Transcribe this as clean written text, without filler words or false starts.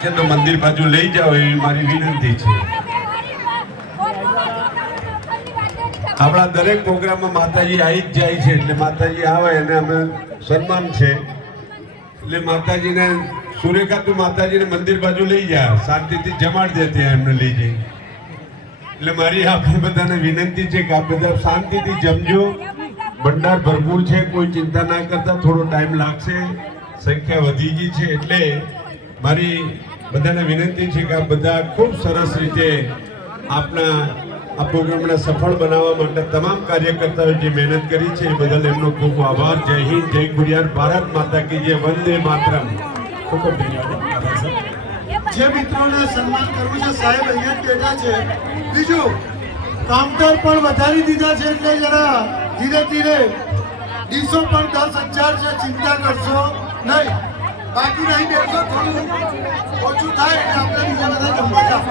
તો મંદિર બાજુ લઈ જાઓ એવી મારી વિનંતી છે। આપણા દરેક પ્રોગ્રામમાં માતાજી આવી જ જાય છે, એટલે માતાજી આવે અને અમે સન્માન છે, એટલે માતાજીને સુરેખા તું માતાજીને મંદિર બાજુ લઈ જા, શાંતિથી જમાડ દે ત્યાં એમને લઈ જઈ। એટલે મારી આપણે બધાને વિનંતી છે કે આપ બધા શાંતિથી જમજો, ભંડાર ભરપૂર છે, કોઈ ચિંતા ના કરતા, થોડો ટાઈમ લાગશે, સંખ્યા વધી ગઈ છે, એટલે મારી બધાને વિનંતી છે કે આ બધા ખૂબ સરસ રીતે આપના આ પ્રોગ્રામને સફળ બનાવવા માટે તમામ કાર્યકર્તાઓએ જે મહેનત કરી છે એ બદલ એમનો ખૂબ આભાર। જય હિન્દ, જય ખુડિયાર, ભારત માતા કી જય, વંદે માતરમ। ખૂબ ખૂબ ધન્યવાદ। જે મિત્રોને સન્માન કરવું છે સાહેબ અહીંયા જ બેઠા છે। બીજું કાઉન્ટર પણ વધારી દીધા છે, એટલે જરા ધીરે ધીરે ડીસો પણ 10,000 છે, ચિંતા કરશો નહીં। બાકી નહીં બેઠો, થોડું ઓછું થાય એટલે આપણે બીજા બધા જમવા જાઓ।